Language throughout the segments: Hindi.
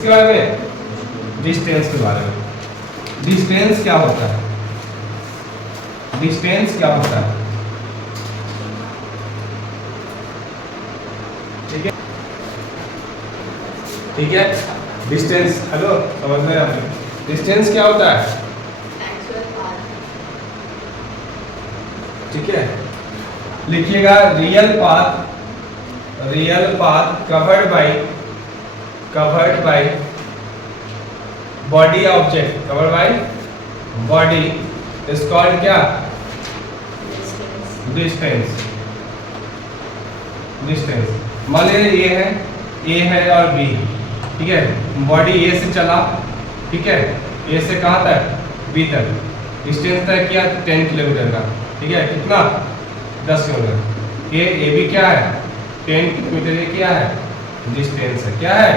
इसके बारे में, डिस्टेंस के बारे में। डिस्टेंस क्या होता है? डिस्टेंस क्या होता है? ठीक है, ठीक है। डिस्टेंस, हेलो, समझ में आपने? डिस्टेंस क्या होता है? ठीक है, लिखिएगा real path covered by body object, covered by body is called क्या? डिस्टेंस। डिस्टेंस मान लीजिए ये है और बी, ठीक है। बॉडी ए से चला, ठीक है, ए से कहाँ तक? बी तक। डिस्टेंस तय किया 10 किलोमीटर का, ठीक है। कितना? 10 किलोमीटर। ए बी क्या है? 10 किलोमीटर। ये क्या है? डिस्टेंस है। क्या है?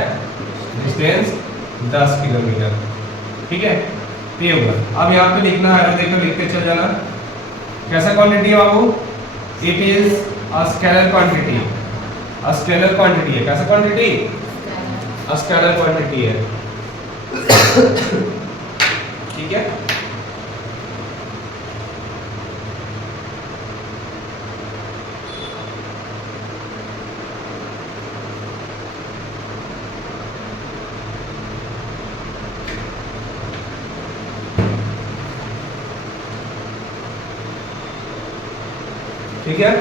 डिस्टेंस 10 किलोमीटर, ठीक है। ये होगा। अब यहाँ पे लिखना है, देखो लिखते चल जाना। कैसा क्वांटिटी है बाबू? It is a scalar quantity. A scalar quantity है। कैसा क्वांटिटी? अ स्केलर क्वांटिटी है, ठीक है। ठीक है,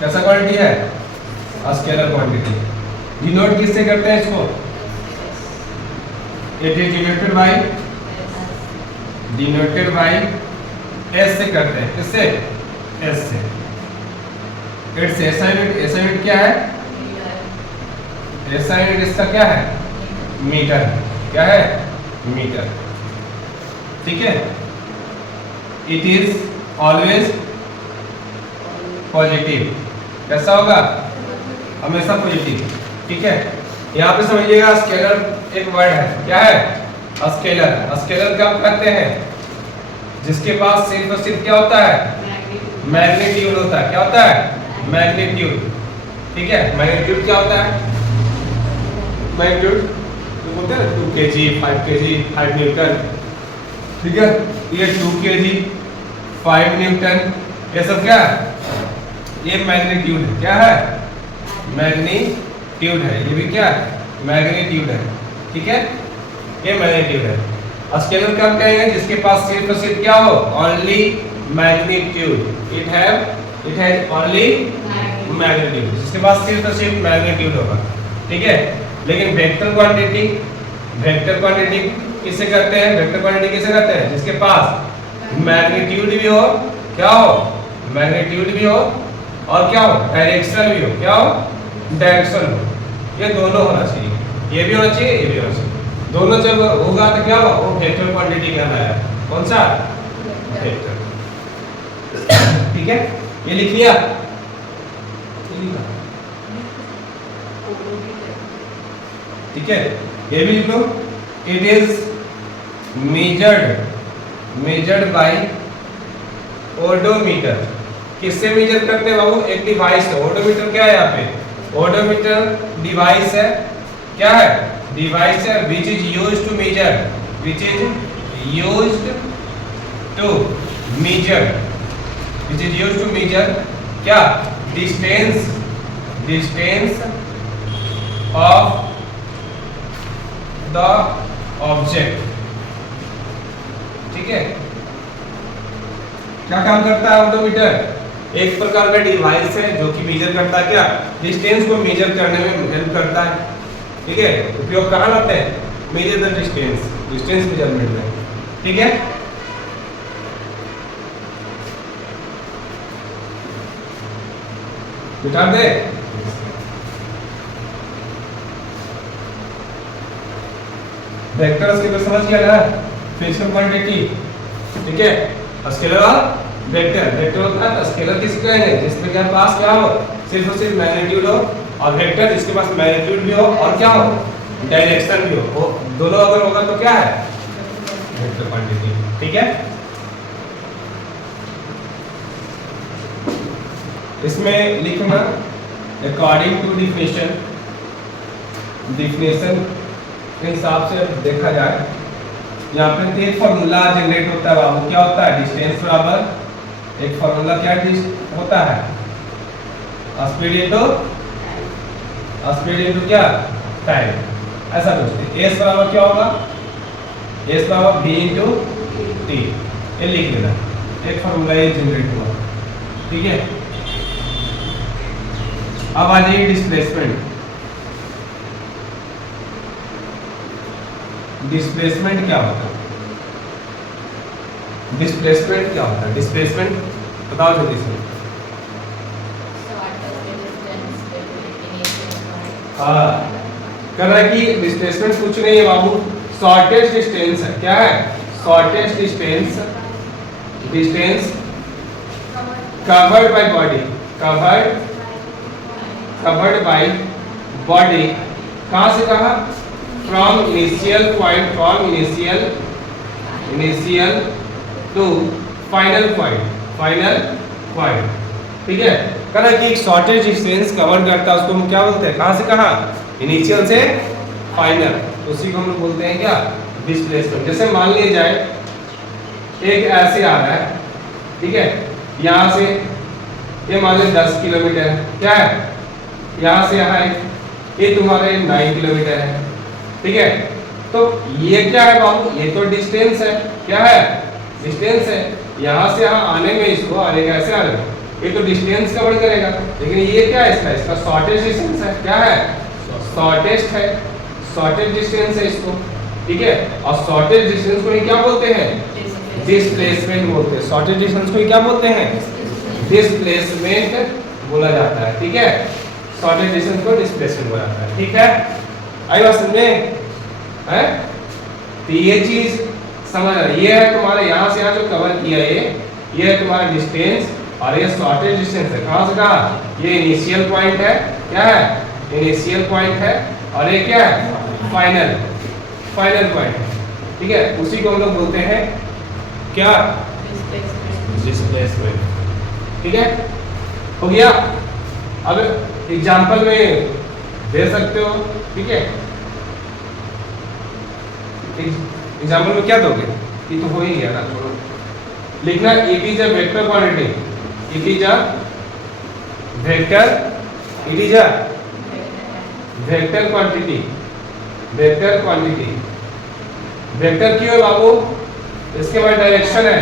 कैसा क्वांटिटी है? Scalar quantity. डिनोट किससे करते हैं इसको? It is denoted by S से करते हैं। किससे? एस से। इट्स एसआई यूनिट क्या है? एसआई यूनिट इसका क्या है? मीटर। क्या है? मीटर, ठीक है। It is always positive. कैसा होगा? हमेशा पॉजिटिव, ठीक है। यहाँ पे समझिएगा स्केलर एक वर्ड है। क्या है? स्केलर। स्केलर कब करते हैं? जिसके पास सिर्फ और सिर्फ क्या होता है? मैग्नीट्यूड होता है। क्या होता है? मैग्नीट्यूड, ठीक है। मैग्नीट्यूड क्या होता है? मैग्नीट्यूड तो बोलते हैं 2 kg 5 kg 5 न्यूटन, ठीक है। ये 2 kg 5 न्यूटन, ये सब क्या है? ये मैग्नीट्यूड है। क्या है? मैग्नीट्यूड है। ये भी क्या है? मैग्नीट्यूड है, ठीक है। ये मैग्नीट्यूड है। स्केलर कब कहेंगे? जिसके पास सिर्फ और सिर्फ क्या हो? Only magnitude. It has only magnitude. जिसके पास सिर्फ और सिर्फ मैग्नीट्यूड होगा, ठीक है। लेकिन वेक्टर क्वांटिटी किससे करते हैं? वेक्टर क्वांटिटी किससे करते हैं? जिसके पास मैग्नीट्यूड भी हो, क्या हो? मैग्नीट्यूड भी हो, और क्या हो? डायरेक्शन भी हो। क्या हो? डायरेक्शन हो। ये दोनों होना चाहिए। ये भी होना चाहिए, ये भी होना चाहिए। दोनों जब होगा तो क्या होगा? वो वेक्टर क्वांटिटी कहलाया। कौन सा? वेक्टर, ठीक है। ये लिख लिया? ठीक है, ये भी लिख लो। It is measured by odometer. किससे मेजर करते हैं बाबू? एक डिवाइस है। ओडोमीटर क्या है? यहाँ पे ओडोमीटर डिवाइस है। क्या है? डिवाइस है which is used to measure क्या? डिस्टेंस ऑफ द ऑब्जेक्ट, ठीक है। क्या काम करता है ओडोमीटर? एक प्रकार का डिवाइस है जो कि मेजर करता है क्या? डिस्टेंस को मेजर करने में हेल्प करता है, ठीक है। उपयोग कहाँ लाते हैं? मेजर द डिस्टेंस मेजरमेंट में, ठीक है। बिठा दे। वेक्टर्स के समझ गया ना? फिजिकल क्वांटिटी, ठीक है। स्केलर और वेक्टर होता है। स्केलर किसको कहेंगे? जिसके पास क्या हो? सिर्फ और सिर्फ मैग्नीट्यूड हो, और वेक्टर जिसके पास मैग्नीट्यूड भी हो और क्या हो? डायरेक्शन भी हो। वो दोनों अगर होगा तो क्या है? वेक्टर क्वांटिटी, ठीक है। इसमें लिखना अकॉर्डिंग टू definition के हिसाब से देखा जाए, यहाँ पे एक फॉर्मूला जनरेट होता है बाबू, क्या होता है, डिस्टेंस बराबर एक फॉर्मूला क्या होता है, स्पीड इनटू क्या, टाइम, ऐसा पूछते। एस बराबर क्या होगा, एस बराबर v इंटू टी, ये लिख लेना, एक फॉर्मूला ये जनरेट हुआ, ठीक है। अब आ जाइए डिस्प्लेसमेंट। डिस्प्लेसमेंट क्या होता है, डिस्प्लेसमेंट क्या होता है, डिस्प्लेसमेंट बताओ जल्दी से। हाँ, कर रहा है कि डिस्प्लेसमेंट कुछ नहीं है बाबू, शॉर्टेस्ट डिस्टेंस है, क्या है, shortest distance, distance covered by body, covered by body, कहां से कहा, from initial point, from initial to final point, ठीक है। कह कि एक शॉर्टेज डिस्टेंस कवर करता है, उसको हम क्या बोलते हैं, कहां से कहां, इनिशियल से फाइनल, तो उसी को हम लोग बोलते हैं क्या, डिस्प्लेसमेंट। जैसे मान लिया जाए एक ऐसे आ रहा है, ठीक है, यहां से ये मान लीजिए 10 किलोमीटर है, क्या है, यहां से यहाँ ये तुम्हारे 9 किलोमीटर है, ठीक है। तो ये क्या है बाबू, ये तो डिस्टेंस है, क्या है, डिस्टेंस है, यहां से यहाँ आने में, इसको आने का ऐसे आने में, ये तो डिस्टेंस कवर करेगा, लेकिन ये क्या है, इसका शॉर्टेस्ट डिस्टेंस है, क्या है, शॉर्टेस्ट है, शॉर्टेस्ट डिस्टेंस है इसको, ठीक है। और शॉर्टेस्ट डिस्टेंस को क्या बोलते हैं, डिस्प्लेसमेंट बोलते हैं, शॉर्टेस्ट डिस्टेंस को क्या बोलते हैं, डिस्प्लेसमेंट बोला जाता है, ठीक है। शॉर्टेस्ट डिस्टेंस को डिस्प्लेसमेंट बोला जाता है, ठीक है। आई बात समझ में है, तो ये चीज समझ रहे, ये है तुम्हारे यहाँ से यहाँ जो कवर किया, ये है तुम्हारा डिस्टेंस, और ये शॉर्टेज डिस्टेंस है, कहां से कहा, ये इनिशियल पॉइंट है, क्या है, इनिशियल पॉइंट है, और ये क्या है, फाइनल पॉइंट है, ठीक है। उसी को हम लोग बोलते हैं क्या, डिस्प्लेसमेंट, ठीक है। हो गया। अब एग्जांपल में दे सकते हो, ठीक है, एग्जांपल में क्या दोगे, ये तो हो ही गया ना, छोड़ो, लिखना it is a vector quantity, it is a vector quantity, vector क्यों है बाबू, इसके बाद डायरेक्शन है,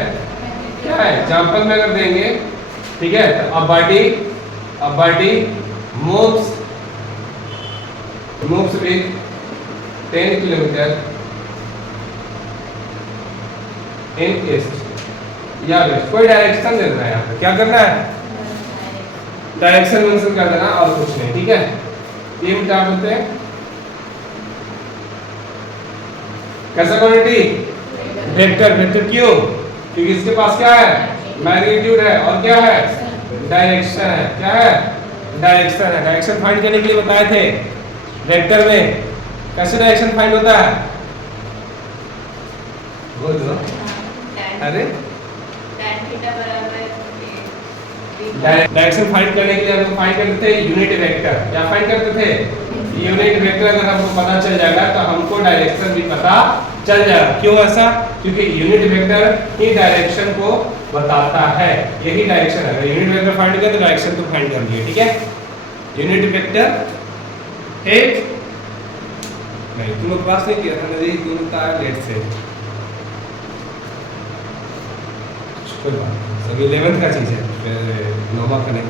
क्या है, एग्जांपल में अगर देंगे, ठीक है, तो a body moves with 10 kilometre in east या वेस्ट, कोई डायरेक्शन देना है, यहाँ पे क्या करना है, डायरेक्शन मेंशन कर देना और कुछ नहीं, ठीक है। ये क्या बोलते हैं, कैसा क्वांटिटी, वेक्टर क्यों, क्योंकि इसके पास क्या है, मैग्नीट्यूड है, और क्या है, डायरेक्शन है, क्या है, डायरेक्शन फाइंड करने के लिए बताए थे वेक्टर में, कैसे डायरेक्शन फाइंड होता है, बोल दो, अरे डायरेक्शन फाइंड करने के लिए हम फाइंड करते थे यूनिट वेक्टर, क्या फाइंड करते थे, यूनिट वेक्टर अगर हमको पता चल जाएगा तो हमको डायरेक्शन भी पता चल जाएगा। क्यों ऐसा, क्योंकि यूनिट वेक्टर ही डायरेक्शन को बताता है, यही डायरेक्शन है, अगर यूनिट वेक्टर फाइंड किया तो डायरेक्शन तो फाइंड कर लिए, ठीक है। यूनिट वेक्टर एक नहीं, तुम लोग पास नहीं किया था ना, यही तुम का लेट से कोई बात नहीं, सभी 11th का चीज़ है, फिर 9वां का नहीं,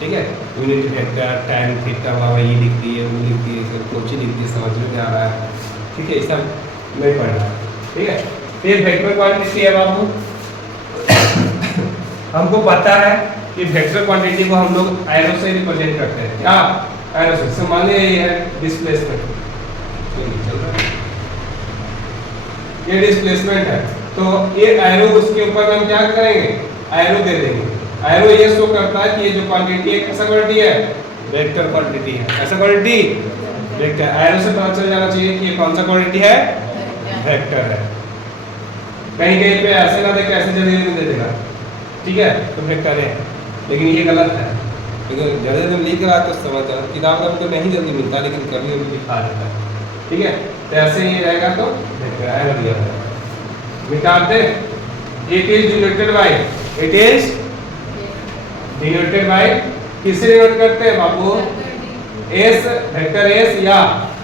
ठीक है। यूनिट वेक्टर tan थीटा वाला ये लिख दिए, वो लिख दिए, फिर कोची लिख दिए, समझ में आ रहा है, ठीक है, सब नहीं पढ़ रहा है, ठीक है। फिर वेक्टर क्वांटिटी है बाबू, हमको पता है कि वेक्टर क्वांटिटी को हम लोग एरो से रिप्रेजेंट करते हैं, क्या, एरो से। मान लीजिए ये है डिस्प्लेसमेंट, ये डिस्प्लेसमेंट है, तो ये एरो उसके ऊपर हम क्या करेंगे, एरो दे देंगे, एरो ये शो करता है कि ये जो क्वांटिटी है कैसा क्वांटिटी है, वेक्टर क्वांटिटी है, ऐसा क्वांटिटी वेक्टर, एरो से पता चल जाना चाहिए कि ये कौन सा क्वांटिटी है, वेक्टर है। कहीं कहीं पे ऐसे ना देखे, ऐसे जल्दी नहीं दे देगा, ठीक है, तो वेक्टर है, लेकिन ये गलत है, लेकिन जल्दी जब लिख रहा तो समझ, किताब का तो नहीं जल्दी मिलता, लेकिन कभी कभी लिखा जाता है, ठीक है। तो ऐसे ही रहेगा तो एंगल दिया जाएगा। मिटाते it is denoted by, it is denoted by, किससे डिनोट करते हैं बाबू? एस, वेक्टर एस या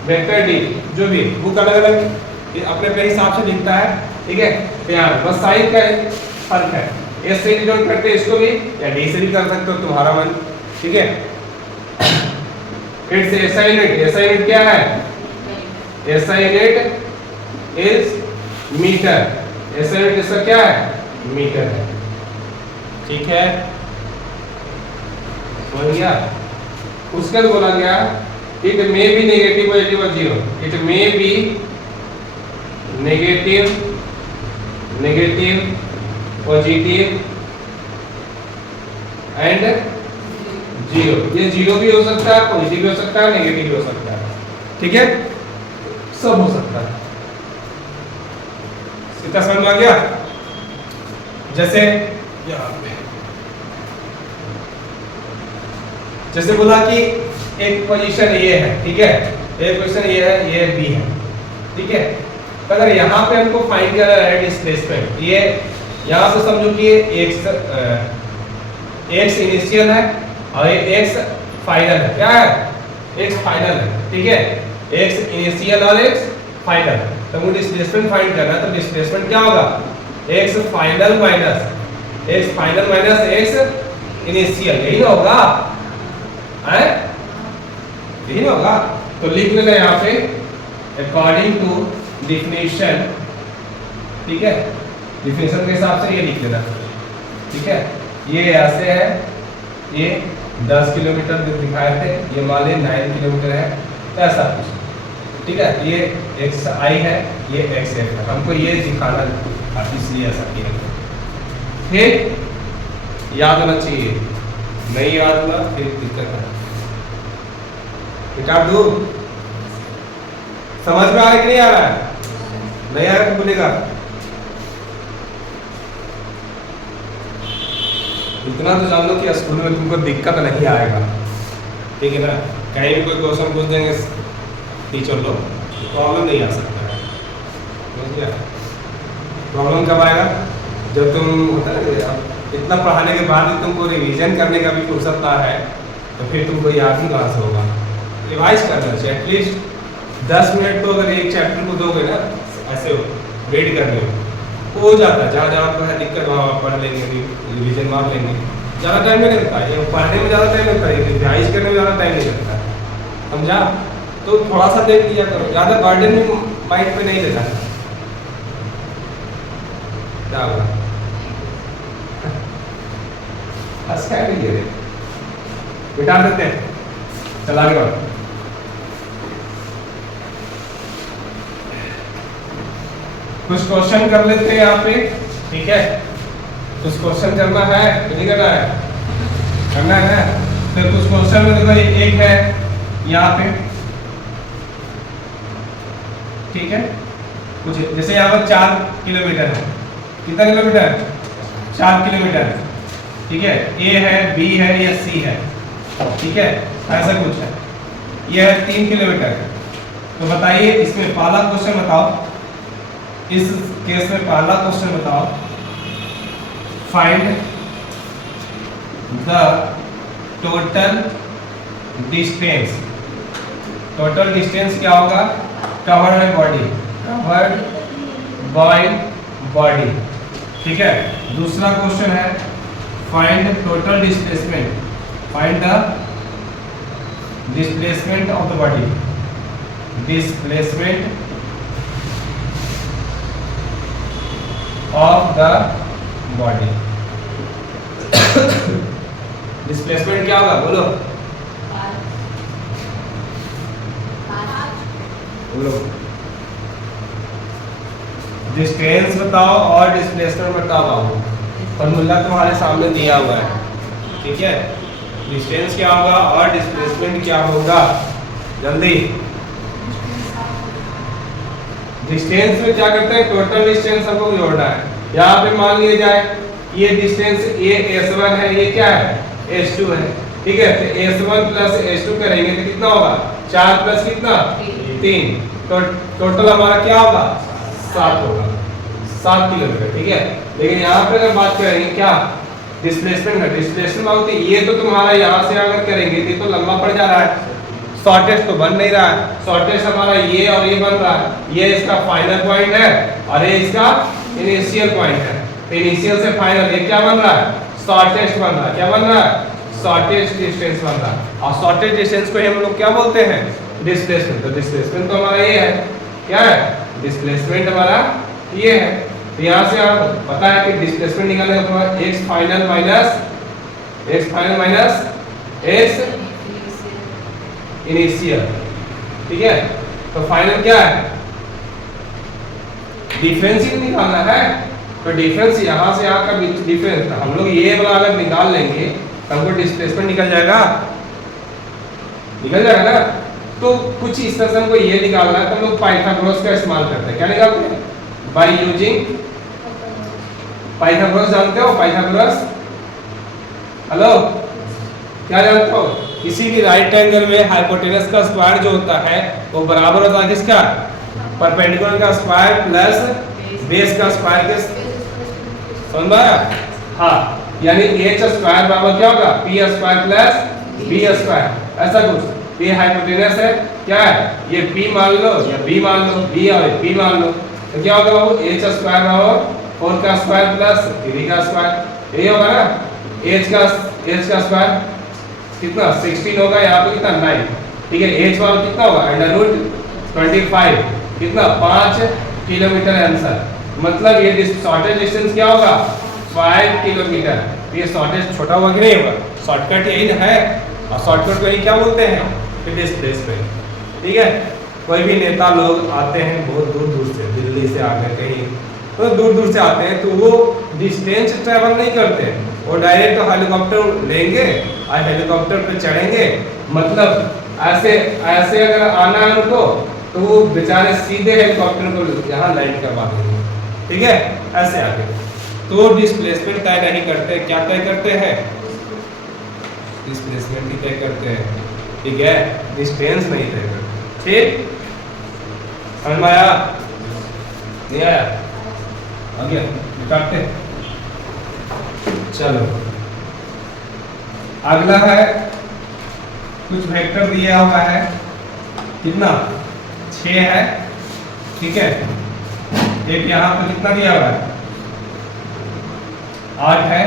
वेक्टर डी, जो भी बुक अलग अलग अपने अपने हिसाब से लिखता है, ठीक है। तो यहाँ बस साइन का फर्क है, एस से डिनोट करते हैं इसको भी, या डी से भी कर सकते हो, तुम्हारा मन, ठीक है। It's SI unit, SI unit क्या है? SI unit is metre, SI unit इसका क्या है? मीटर है, ठीक है। समझ गया? उसके बाद बोला गया it may be negative, positive और zero, it may be negative, negative, positive and zero. ये जीरो भी हो सकता है, पॉजिटिव भी हो सकता है, नेगेटिव भी हो सकता है, ठीक है, सब हो सकता है। सीधा समझ में आ गया? जैसे यहाँ पे जैसे बोला कि एक पोजीशन ए है, ठीक है, एक पोजीशन ए है, ये बी है, ठीक है। तो अगर यहाँ पे हमको फाइंड करना है डिस्प्लेसमेंट, ये यहाँ से समझो कि एक्स इनिशियल है और ये एक्स फाइनल है, क्या है? एक्स फाइनल है, ठीक है, एक्स इनिशियल और एक्स फाइनल। तो मुझे डिस्प्लेसमेंट फाइंड करना है, तो डिस्प्लेसमेंट क्या होगा? X final minus x initial, यही ना होगा, यही ना होगा। तो लिख लेना यहाँ पे अकॉर्डिंग टू डिफिनेशन, ठीक है, डिफिनेशन के हिसाब से ये लिख लेना, ठीक है। ये ऐसे है, ये 10 किलोमीटर दिखाए थे, ये मान लें 9 किलोमीटर है, ऐसा कुछ, ठीक है। ये एक्स आई है, ये एक्स है, हमको ये दिखाना इसलिए ऐसा किया। फिर याद होना चाहिए, नहीं याद हुआ फिर दिक्कत है। मिटा दूँ? समझ में आ रहा है कि नहीं आ रहा है? नहीं आ रहा तो बोलेगा। इतना तो जान लो कि स्कूल में तुमको दिक्कत नहीं आएगा, ठीक है ना। कहीं भी कोई क्वेश्चन पूछ देंगे टीचर लोग, प्रॉब्लम नहीं आ सकता है, समझ गया? प्रॉब्लम कब आएगा? जब तुम होता है ना, इतना पढ़ाने के बाद भी तुमको रिवीजन करने का भी फुर्सत ना है, तो फिर तुमको याद ही कहाँ से होगा। रिवाइज करना चाहिए, एटलीस्ट 10 मिनट तो अगर एक चैप्टर को दोगे ना ऐसे वेट करने में, हो जाता है। जहाँ जहाँ पर दिक्कत वहाँ पढ़ लेंगे, रिवीजन मार लेंगे, ज़्यादा टाइम नहीं लगता है। पढ़ने में ज़्यादा टाइम लगता है, रिवाइज करने में ज़्यादा टाइम नहीं लगता है, समझा? तो थोड़ा सा देख लिया करो, ज़्यादा बर्डन भी माइंड पे नहीं लेना है। क्या होगा? बिठा देते हैं, चला के बढ़ो। कुछ क्वेश्चन कर लेते हैं यहाँ पे, ठीक है। कुछ क्वेश्चन करना है कि नहीं करना है? करना है। तो कुछ क्वेश्चन में देखो, एक है यहाँ पे, ठीक है। कुछ जैसे यहाँ पर 4 किलोमीटर है, कितना किलोमीटर? 4 किलोमीटर, ठीक है। ए है, बी है, या सी है, ठीक है, ऐसा कुछ है। ये है 3 किलोमीटर। तो बताइए इसमें पहला क्वेश्चन बताओ, इस केस में पहला क्वेश्चन बताओ, find the total distance. Total distance क्या होगा? Covered by body, covered by body, ठीक है। दूसरा क्वेश्चन है find total displacement, find the displacement of the body, displacement of the body. Displacement क्या होगा? बोलो बोलो। डिस्टेंस बताओ और डिस्प्लेसमेंट बताओ बाबू। फॉर्मूला तुम्हारे सामने दिया हुआ है, ठीक है। डिस्टेंस क्या होगा और डिस्प्लेसमेंट क्या होगा? जल्दी। डिस्टेंस में क्या करते हैं? टोटल डिस्टेंस हमको जोड़ना है। यहाँ पे मान लिया जाए ये डिस्टेंस ये S1 है, ये क्या है? S2 है, ठीक है। तो S1 प्लस S2 करेंगे तो कितना होगा? 4 प्लस कितना? 3, तो टोटल हमारा क्या होगा 7 होगा, 7 किलोमीटर, ठीक है। लेकिन यहाँ पे अगर बात करेंगे क्या डिस्प्लेसमेंट है, डिस्प्लेसमेंट होती है, ये तो तुम्हारा यहाँ से अगर करेंगे ये तो लंबा पड़ जा रहा है, शॉर्टेस्ट तो बन नहीं रहा है, शॉर्टेस्ट हमारा ये और ये बन रहा है, ये इसका फाइनल पॉइंट है और ये इसका इनिशियल पॉइंट है, इनिशियल से फाइनल ये क्या बन रहा है शॉर्टेस्ट बन रहा है, क्या बन रहा है शॉर्टेस्ट डिस्टेंस बन रहा है, और शॉर्टेस्ट डिस्टेंस को हम लोग क्या बोलते हैं डिस्प्लेसमेंट। तो डिस्प्लेसमेंट तो हमारा ये है, क्या है डिस्प्लेसमेंट हमारा ये है। तो यहाँ से आप पता है कि डिस्प्लेसमेंट निकालने का x final minus x initial, ठीक है। तो फाइनल क्या है डिफरेंस ही निकालना है, तो डिफरेंस यहाँ से यहाँ का डिफरेंस हम लोग ये वाला अगर निकाल लेंगे तो हमको डिस्प्लेसमेंट निकल जाएगा ना। तो कुछ इस तरह से हमको ये निकालना है, तो हम लोग पाइथागोरस का इस्तेमाल करते हैं, क्या निकालते हैं बाय यूजिंग पाइथागोरस। जानते हो पाइथागोरस, हेलो क्या जानते हो, किसी भी राइट एंगल में हाइपोटेनस का स्क्वायर जो होता है वो बराबर होता है किसका परपेंडिकुलर का स्क्वायर प्लस बेस का स्क्वायर के, समझ में आया। हाँ, यानी h स्क्वायर बराबर क्या होगा p square plus b square, ऐसा कुछ। ये हाइपोटेनस है, क्या है ये p मान लो या b मान लो, b और p मान लो, तो क्या होगा वो h स्क्वायर बराबर 4 का स्क्वायर प्लस 3 का स्क्वायर, ये होगा ना। h का स्क्वायर कितना 16 होगा, यहाँ पे कितना 9, ठीक है। h बराबर कितना होगा √25, कितना 5 किलोमीटर आंसर, मतलब ये शॉर्टेज डिस्टेंस क्या होगा 5 किलोमीटर। ये शॉर्टेज छोटा होगा कि नहीं होगा, शॉर्टकट यही है, और शॉर्टकट को यही क्या बोलते हैं डिस्प्लेसमेंट, ठीक है। कोई भी नेता लोग आते हैं बहुत दूर दूर से, दिल्ली से आकर कहीं तो दूर दूर से आते हैं, तो वो डिस्टेंस ट्रैवल नहीं करते हैं, वो डायरेक्ट हेलीकॉप्टर लेंगे और हेलीकॉप्टर पे चढ़ेंगे, मतलब ऐसे अगर आना है उनको तो वो बेचारे सीधे हेलीकॉप्टर को यहाँ लैंड करवा देंगे, ठीक है, ऐसे आगे। तो डिस्प्लेसमेंट तय नहीं करते, क्या तय करते हैं डिस्प्लेसमेंट ही तय करते हैं, ठीक है, डिस्टेंस नहीं तय करते, ठीक। समझ में आया नहीं आया, आगे निकालते चलो। अगला है कुछ वेक्टर दिया हुआ है, कितना 6 है, ठीक है। एक यहाँ पे कितना दिया हुआ है 8 है,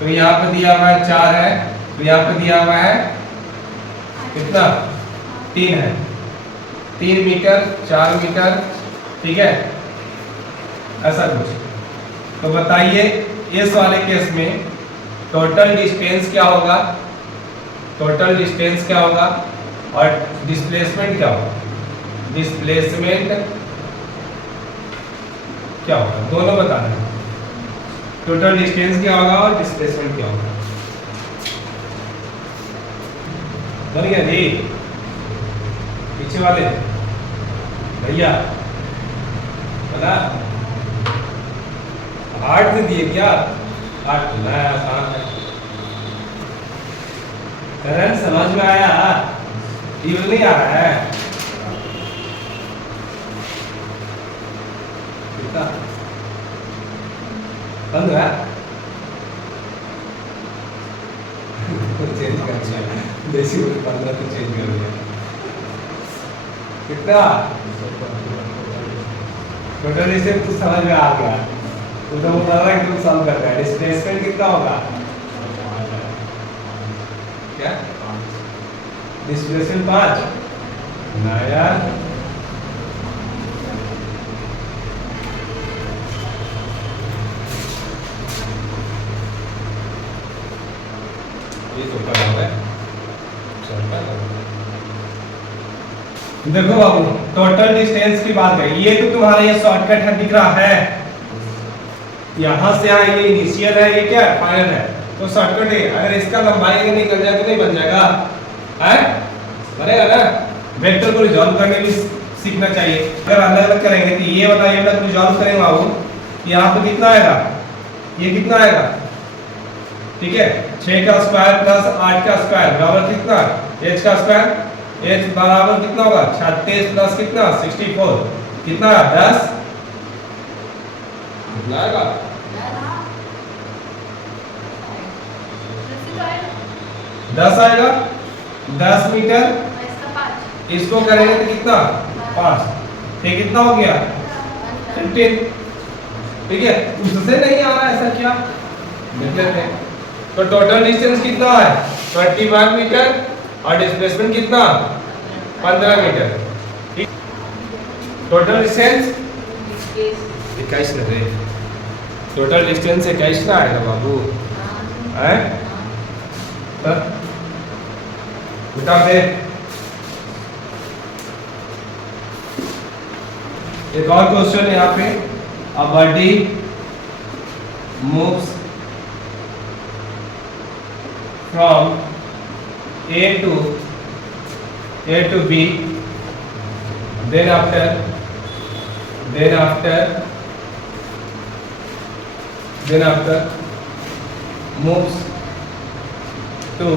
तो यहाँ पे दिया हुआ है 4 है, तो यहाँ पे दिया हुआ है कितना 3 है, 3 मीटर 4 मीटर, ठीक है, ऐसा कुछ। तो बताइए इस वाले केस में टोटल डिस्टेंस क्या होगा, टोटल डिस्टेंस क्या होगा और डिस्प्लेसमेंट क्या होगा, डिस्प्लेसमेंट क्या होगा, दोनों बताना है। टोटल डिस्टेंस क्या होगा और डिस्प्लेसमेंट क्या होगा, बन गया जी। पीछे वाले भैया बना 8 दे दिए क्या, 8 नया आसान है, करंट समझ में आया, टीवी नहीं आ रहा है कितना बंद हुआ चेंज कर दिया, देसी 15 तो चेंज कर दिया, कितना टोटल डिस्टेंस तो समझ में आ गया, तो वो बता रहा है कि तुम सॉल्व कर रहे हैं। डिस्प्लेसमेंट कितना होगा, क्या डिस्प्लेसमेंट 5 ना यार, ये तो पता है देखो बाबू, टोटल डिस्टेंस की बात है, ये तो तुम्हारा ये शॉर्टकट है दिख रहा है, यहाँ से यहाँ ये इनिशियल है, ये क्या है फाइनल है, तो शॉर्टकट है। अगर इसका लंबाई निकल जाए तो नहीं बन जाएगा, है बनेगा ना। वेक्टर को रिजॉल्व करने भी सीखना चाहिए, अगर अलग अलग करेंगे तो ये वाला रिजॉल्व करेंगे बाबू, यहाँ पे कितना आएगा, ये कितना आएगा, ठीक है, 6 का स्क्वायर प्लस 8 का स्क्वायर बराबर कितना h का स्क्वायर, h बराबर कितना होगा 36 प्लस कितना 64 कितना 10 कितना आएगा 10 आएगा 10 मीटर इसको करेंगे तो कितना 5 ये कितना हो गया 15 ठीक है उससे नहीं आ रहा ऐसा क्या देख लेते हैं तो टोटल डिस्टेंस कितना है 25 मीटर और डिस्प्लेसमेंट कितना 15 मीटर ठीक टोटल डिस्टेंस 21 है टोटल डिस्टेंस 21 ना आएगा बाबू हैं बता दे एक और क्वेश्चन है यहाँ पे a body moves from A to B then after moves to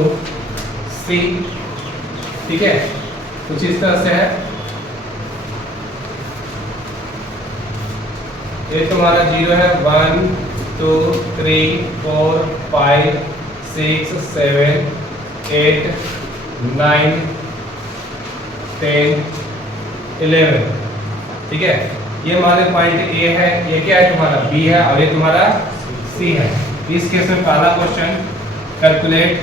C ठीक है कुछ इस तरह से है ये तुम्हारा 0 है 1 2 3 4 5 6 7 8 9 10 11 ठीक है ये हमारे पॉइंट ए है ये क्या है तुम्हारा बी है और ये तुम्हारा सी है इस केस में पहला क्वेश्चन कैलकुलेट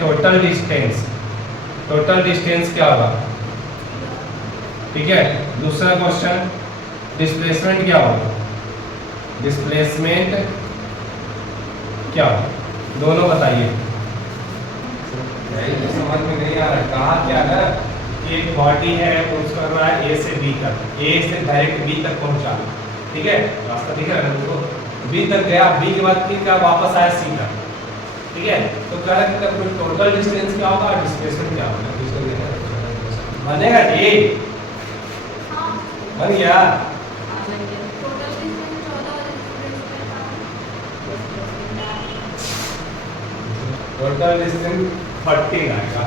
टोटल डिस्टेंस क्या होगा ठीक है दूसरा क्वेश्चन डिस्प्लेसमेंट क्या होगा दोनों बताइए तो समझ में नहीं आ रहा कहा क्या ना एक बॉडी है उसका रहा है ए से बी तक ए से डायरेक्ट बी तक पहुंचा ठीक है रास्ता दिख रहा है तुमको बी तक गया बी के बाद फिर क्या वापस आया सी तक ठीक है तो कह रहा है कि टोटल डिस्टेंस क्या होगा और डिस्प्लेसमेंट क्या होगा बनेगा ए बन गया टोटल डिस्टेंस 14 आएगा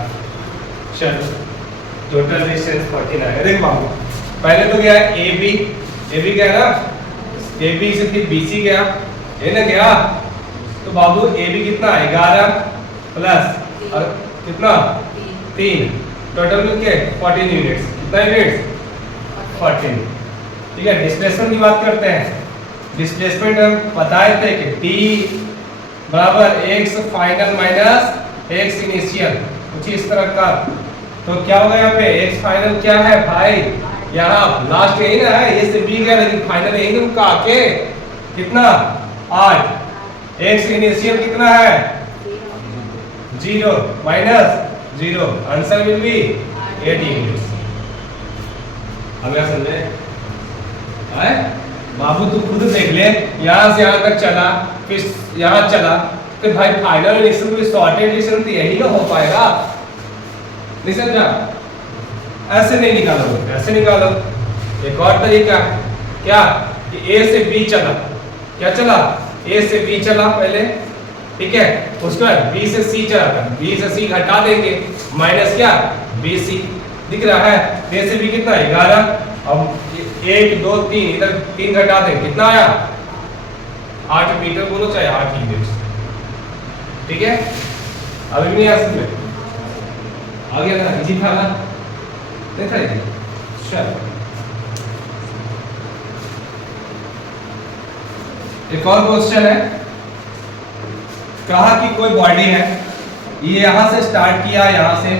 चलो टोटल डिस्टेंस 14 आएगा देख बाबू पहले तो गया ए बी गया ना ए बी से फिर बी सी गया ये ना गया तो बाबू ए बी कितना 11 प्लस और कितना 3 टोटल मिल के 14 यूनिट्स कितना यूनिट्स 14 ठीक है डिस्प्लेसमेंट की बात करते हैं डिस्प्लेसमेंट हम बताए थे कि टी बराबर x final minus x initial कुछ इस तरह का तो क्या होगा यहाँ पे x फाइनल क्या है भाई यहाँ लास्ट यही ना है ये से b गया लेकिन फाइनल यही ना आके कितना 8 x इनिशियल कितना है 0 माइनस 0 आंसर विल बी 18 अब क्या समझे बाबू तू खुद देख ले यहाँ से यहाँ तक चला फिर यहाँ चला तो भाई फाइनल इनिशियल भी सॉर्टेड इनिशियल तो यही ना हो पाएगा नहीं समझा ऐसे नहीं निकालो ऐसे निकालो एक और तरीका क्या कि ए से बी चला क्या चला ए से बी चला पहले ठीक है उसके बाद बी से सी चला था बी से सी घटा देंगे माइनस क्या बी सी दिख रहा है ए से बी कितना 11 अब 1 2 3 इधर 3 घटा दें कितना आया 8 मीटर बोलो चाहे 8 यूनिट्स ठीक है अभी नहीं आ सकते आ गया था इजी था ना देखा है चल एक और क्वेश्चन है कहा कि कोई बॉडी है ये यहां से स्टार्ट किया यहां से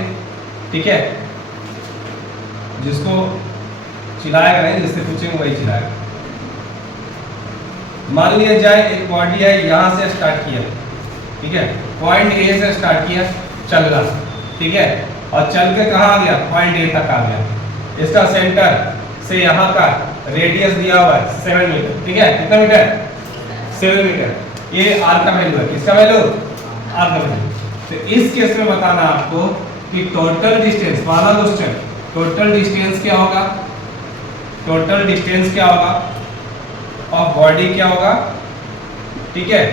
ठीक है जिसको चिल्लाएगा नहीं जिससे पूछेंगे वही चिल्लाएगा मान लिया जाए एक बॉडी है यहाँ से स्टार्ट किया ठीक है पॉइंट ए से स्टार्ट किया चलना ठीक है और चल के कहाँ आ गया पॉइंट ए तक आ गया इसका सेंटर से यहाँ का रेडियस दिया हुआ है 7 मीटर ठीक है कितना मीटर 7 मीटर ये आर का वैल्यू है किसका वैल्यू आर का वैल्यू तो इस केस में बताना आपको कि टोटल डिस्टेंस वाला क्वेश्चन टोटल डिस्टेंस क्या होगा ऑफ बॉडी क्या होगा ठीक है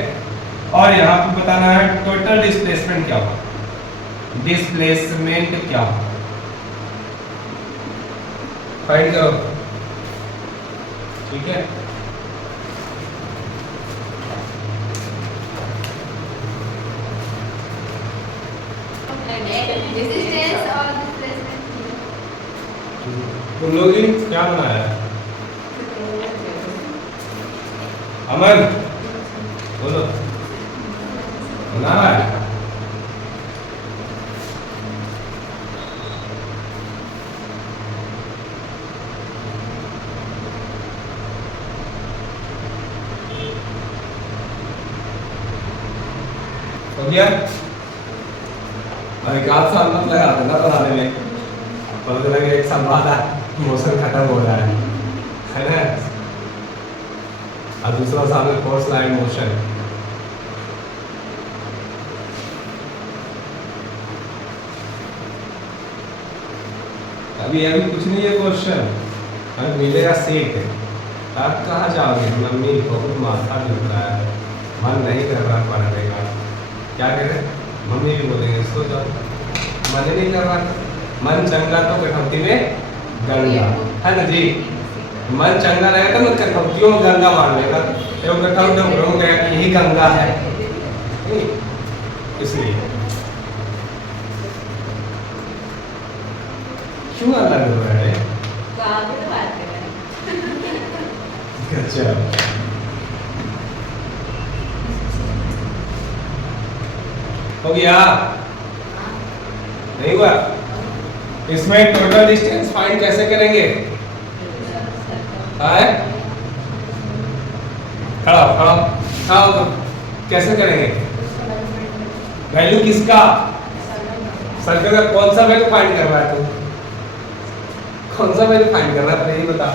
और यहाँ पे बताना है टोटल डिस्प्लेसमेंट क्या होगा डिस्प्लेसमेंट क्या, फाइंड करो। ठीक है, रेजिस्टेंस और डिस्प्लेसमेंट। तुम लोग ही क्या बनाया? अमन बोलो, बना रहा है? हो गया? और एक आध साल मत लगा देना बनाने में, पता लगे एक साल बाद मौसम खत्म हो रहा है ना? और दूसरा साल में कोर्स लाइन मोशन। अभी कुछ नहीं है क्वेश्चन, हमें मिलेगा सीट। आप कहाँ जाओगे? मम्मी बहुत माथा दुख रहा है, मन नहीं कर रहा पढ़ने का। क्या करें? मम्मी भी बोलेंगे सो जाओ, मन ही नहीं कर रहा। मन चंगा तो कठौती में गंगा, है ना जी? मन चंगा रहेगा तो कठौतियों में गंगा मार लेगा, कठौती यही गंगा है, इसलिए क्यों अलग हो रहा है? अच्छा, हो गया? नहीं हुआ? इसमें टोटल डिस्टेंस फाइंड कैसे करेंगे? खड़ा खड़ा कैसे करेंगे? वैल्यू किसका? सर्कल का कौन सा वैल्यू फाइंड कर रहा है तू? कौन सा वैल्यू फाइंड कर रहा है यही बता।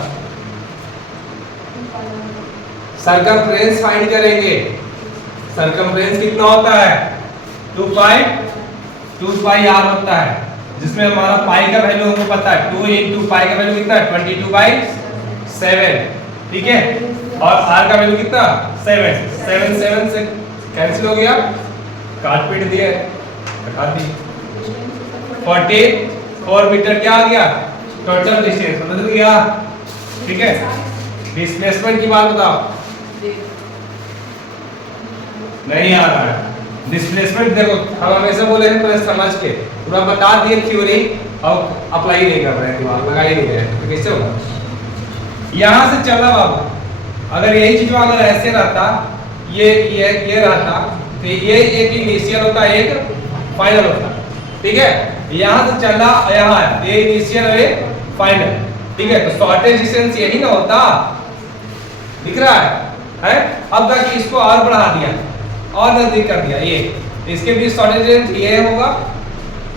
सर्कमफ्रेंस फाइंड करेंगे। सर्कमफ्रेंस कितना होता है? 2 पाई r होता है, जिसमें हमारा पाई का वैल्यू हमको पता है। 2 into पाई का वैल्यू कितना है? 22/7। ठीक है, और r का वैल्यू कितना? 7 से कैंसिल हो गया, काट पीट दिए, हटा दी। 44 मीटर क्या आ गया? टोटल डिस्टेंस बदल गया। ठीक है, डिस्प्लेसमेंट की बात बताओ। नहीं आ रहा है डिस्प्लेसमेंट। देखो हम हमेशा बोले हैं पहले समझ के, पूरा बता दिए थ्योरी और अप्लाई नहीं कर रहे हैं, दिमाग लगा ही नहीं रहे, तो कैसे होगा? यहां से चला बाबू, अगर यही चीज अगर ऐसे रहता, ये रहता, तो ये एक इनिशियल होता, एक फाइनल होता। ठीक है, यहां से चला यहां आया, ये इनिशियल और ये फाइनल। ठीक है, तो शॉर्टेज डिस्टेंस यही ना होता, दिख रहा है? अब तक इसको और बढ़ा दिया और नजदीक कर दिया, ये इसके बीच शॉर्टेज डिस्टेंस ये होगा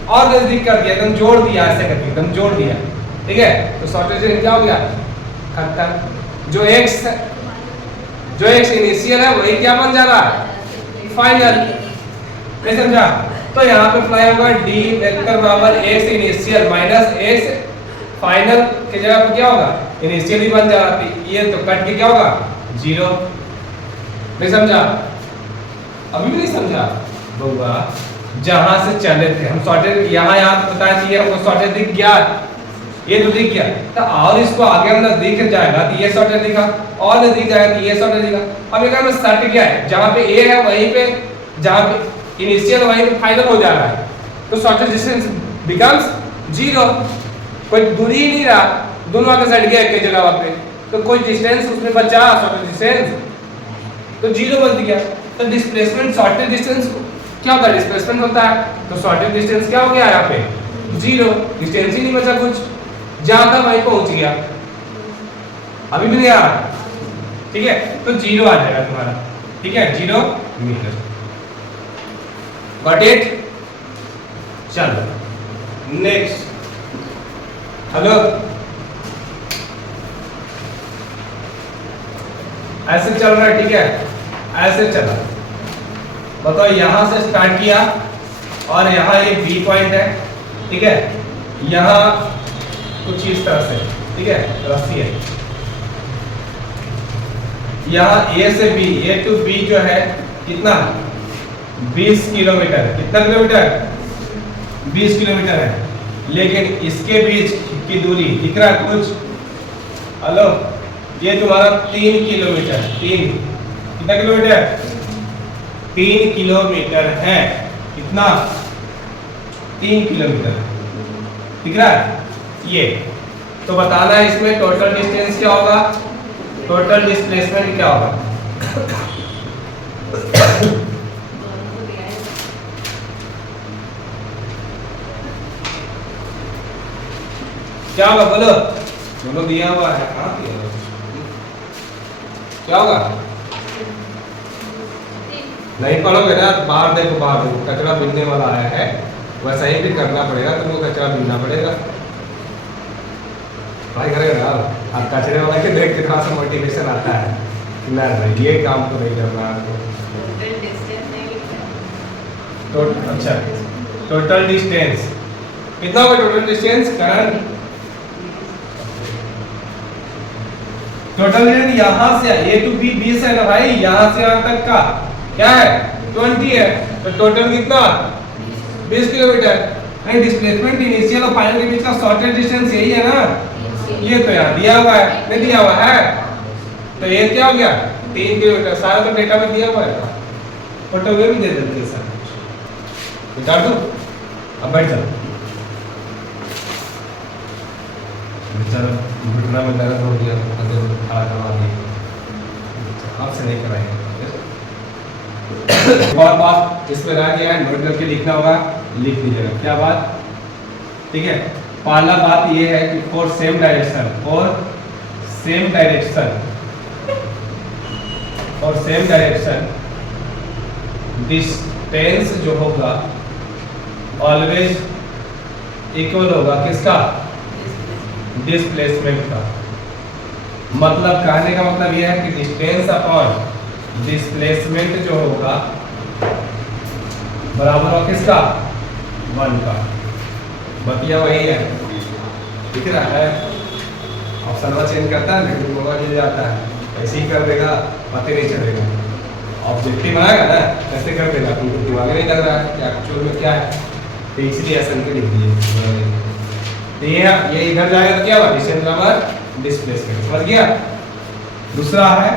और नजदीक कर दिया, एकदम जोड़ दिया, ऐसे करके एकदम जोड़ दिया। ठीक है, तो शॉर्टेज डिस्टेंस क्या हो गया? खत्म। जो x इनिशियल है वही क्या बन जा रहा है? फाइनल। नहीं समझा? तो यहाँ पे अप्लाई होगा d वेक्टर बराबर x initial minus x final के जगह पे क्या होगा? इनिशियल ही बन जा रहा है, ये तो कट के क्या होगा? 0। नहीं समझा? अभी भी नहीं समझा? बउआ जहां से चले थे हम शॉर्टेज, यहाँ पता चाहिए हमको, शॉर्टेज दिख गया, ये तो दिख गया, तो और इसको आगे हम नजदीक जाएगा तो ये शॉर्टेज दिखा, और नजदीक जाएगा तो ये शॉर्टेज दिखा। अब ये में सट गया है, जहां पे ए है वहीं पे, जहां पे इनिशियल वहीं पे फाइनल हो जा रहा है, तो शॉर्टेज डिस्टेंस बिकम्स 0। कोई दूरी ही नहीं रहा, दोनों आगे सट गया एक जगह पे, तो कोई डिस्टेंस उसमें बचा, शॉर्टेज डिस्टेंस तो 0 बन गया। तो डिस्प्लेसमेंट शॉर्टेज डिस्टेंस क्या होता है? डिस्प्लेसमेंट होता है, तो शॉर्टेज डिस्टेंस क्या हो गया यहाँ पे? 0। डिस्टेंस ही नहीं बचा, कुछ जहां था वहीं पहुंच गया। अभी भी नहीं आ रहा? ठीक है, तो 0 आ जाएगा तुम्हारा। ठीक है, 0 मीटर। Got it? चलो नेक्स्ट। हेलो, ऐसे चल रहा है? ठीक है, ऐसे चला। बताओ, यहां से स्टार्ट किया और यहाँ एक बी पॉइंट है। ठीक है, यहाँ कुछ इस तरह से, ठीक है, रस्सी है, यहाँ ए से बी, ए टू बी जो है कितना? 20 किलोमीटर। कितना किलोमीटर? 20 किलोमीटर है, लेकिन इसके बीच की दूरी दिख रहा है कुछ? हेलो, ये तुम्हारा 3 किलोमीटर, 3 कितना किलोमीटर? 3 किलोमीटर है। कितना? 3 किलोमीटर दिख रहा है ये। तो बताना है इसमें टोटल डिस्टेंस क्या होगा, टोटल डिस्प्लेसमेंट क्या होगा। क्या होगा बोलो? दोनों दिया हुआ है, कहाँ दिया हुआ है? क्या होगा? नहीं पढ़ोगे ना, बाहर देखो, बाहर देखो, कचरा बिनने वाला आया है, वैसा ही भी करना पड़ेगा, तुमको कचरा बिनना पड़ेगा। भाई करेगा ना, अब कचरे वाला के देख के थोड़ा सा मोटिवेशन आता है कि ना भाई ये काम तो नहीं करना है। तो अच्छा, टोटल डिस्टेंस कितना होगा? टोटल डिस्टेंस कारण टोटल डिस्टेंस यहाँ से ए टू बी 20 है ना भाई, यहाँ से यहाँ तक का क्या है? 20 है। तो टोटल कितना? 20 किलोमीटर। नहीं, डिस्प्लेसमेंट इनिशियल और फाइनल के बीच का शॉर्टेस्ट डिस्टेंस यही है ना, ये तो यहाँ दिया हुआ है, नहीं दिया हुआ है, तो ये क्या हो गया? 3 किलोमीटर। सारा तो डेटा में दिया हुआ है, फोटो वे भी दे देते हैं सर, निकाल दो। अब बैठ जाओ, बेचारा घुटना में दर्द हो गया, खड़ा करवा दिया, आपसे नहीं कराएंगे। और बात इसमें रह गया है, नोट करके लिखना होगा, लिख लीजिएगा। क्या बात? ठीक है, पहला बात ये है कि फॉर सेम डायरेक्शन, और सेम डायरेक्शन डिस्टेंस जो होगा ऑलवेज इक्वल होगा किसका? डिस्प्लेसमेंट का। मतलब कहने का मतलब यह है कि डिस्टेंस अपॉन डिस्प्लेसमेंट जो होगा बराबर होगा किसका? 1 का। बतिया वही है, दिख रहा है? ऑप्शन चेंज करता है लेकिन होगा मिल जाता है, ऐसे ही कर देगा, पता नहीं चलेगा। ऑब्जेक्टिव बनाएगा ना, ऐसे कर देगा, तुमको दिमाग नहीं लग रहा है कि एक्चुअल में क्या है, तो इसलिए ऐसा के लिख दिए। तो ये इधर जाएगा तो क्या होगा? डिस्टेंस बराबर डिस्प्लेसमेंट। समझ गया? दूसरा है,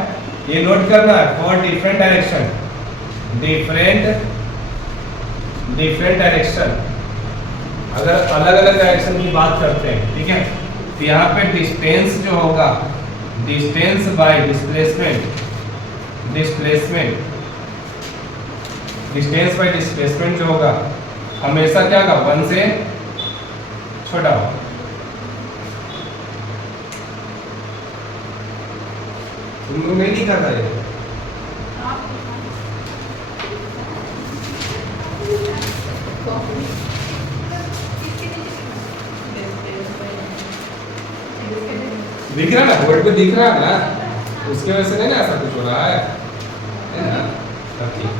ये नोट करना है, for different direction, different direction, अगर अलग अलग डायरेक्शन की बात करते हैं, ठीक है, तो यहाँ पे डिस्टेंस जो होगा, डिस्टेंस बाय डिस्प्लेसमेंट जो होगा हमेशा क्या होगा? 1 से छोटा होगा। तुम लोग नहीं कर रहे हो? दिख रहा ना, बोर्ड पे दिख रहा है ना, उसके वजह से नहीं ना ऐसा कुछ हो रहा है ना? सब ठीक।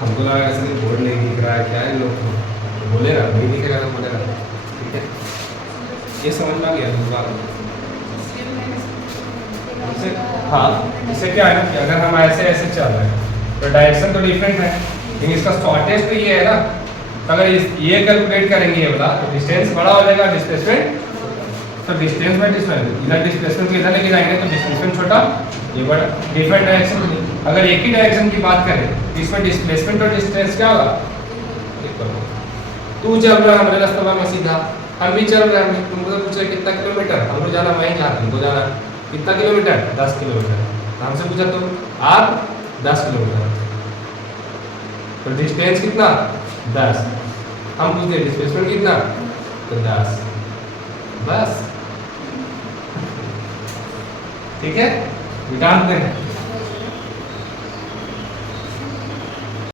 हमको लगा ऐसा नहीं, बोर्ड नहीं दिख रहा है, क्या है, लोग बोले ना, नहीं दिखेगा तो बोले ना, ठीक है? ये समझ में आ गया दूसरा? हाँ, इससे क्या है ना कि अगर हम ऐसे चल रहे हैं तो डायरेक्शन तो डिफरेंट है, लेकिन इसका शॉर्टेस्ट तो ये है ना, तो अगर ये कैलकुलेट करेंगे ये वाला, तो डिस्टेंस बड़ा हो जाएगा, डिस्प्लेसमेंट तो डिस्टेंस बाय डिस्टेंस, इधर डिस्प्लेसमेंट को इधर लेके जाएंगे तो डिस्प्लेसमेंट छोटा, ये बड़ा। डिफरेंट डायरेक्शन में अगर एक ही डायरेक्शन की बात करें, इसमें डिस्प्लेसमेंट और डिस्टेंस क्या होगा? तू चल रहा है हमारे रास्ते में सीधा, हम भी चल रहे हैं, तुमको पूछा कितना किलोमीटर, हमको जाना वहीं जहाँ तुमको जाना, कितना किलोमीटर? 10 किलोमीटर। हमसे पूछा तो आप 10 किलोमीटर, तो डिस्टेंस कितना? 10। हम पूछते डिस्प्लेसमेंट कितना? तो 10, बस। ठीक है, मिटा देते हैं।